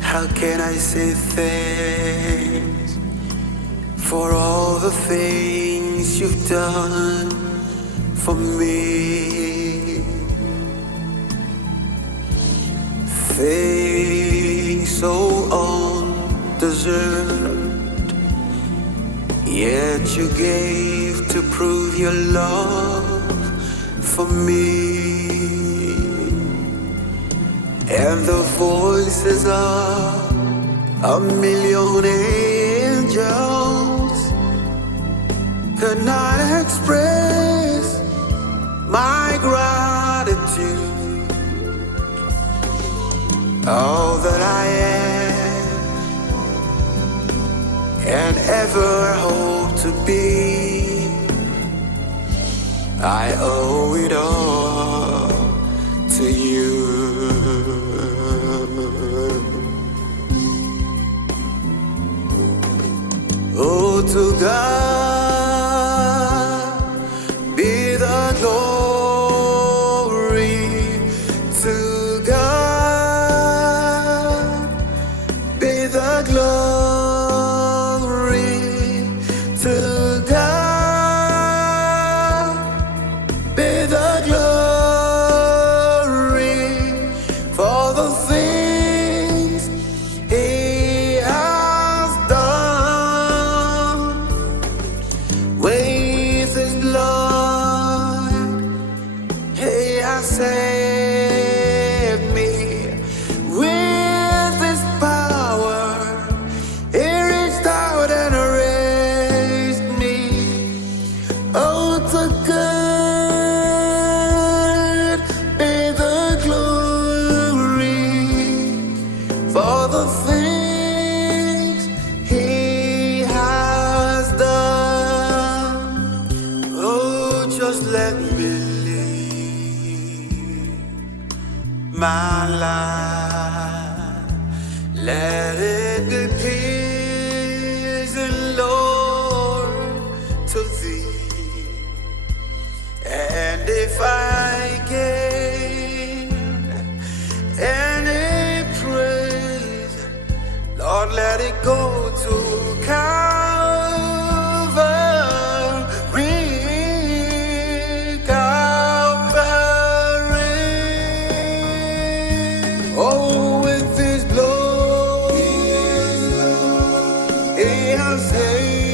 How can I say thanks for all the things you've done for me? Things so undeserved, yet you gave to prove your love for me. And the voices of a million angels could not express my gratitude. All that I am and ever hope to be, I owe it all to you. Oh, to God be the glory. To God be the glory. To God be the glory for the things He has done. With His blood, He has saved me. With His power, He reached out and raised me. Oh, to God be the glory for the things He has done. Oh, just let me live my life. Let it be pleasing, Lord, to Thee. And if I gain any praise, Lord, let it go to Calvary, Calvary. Oh, with His blood, He has saved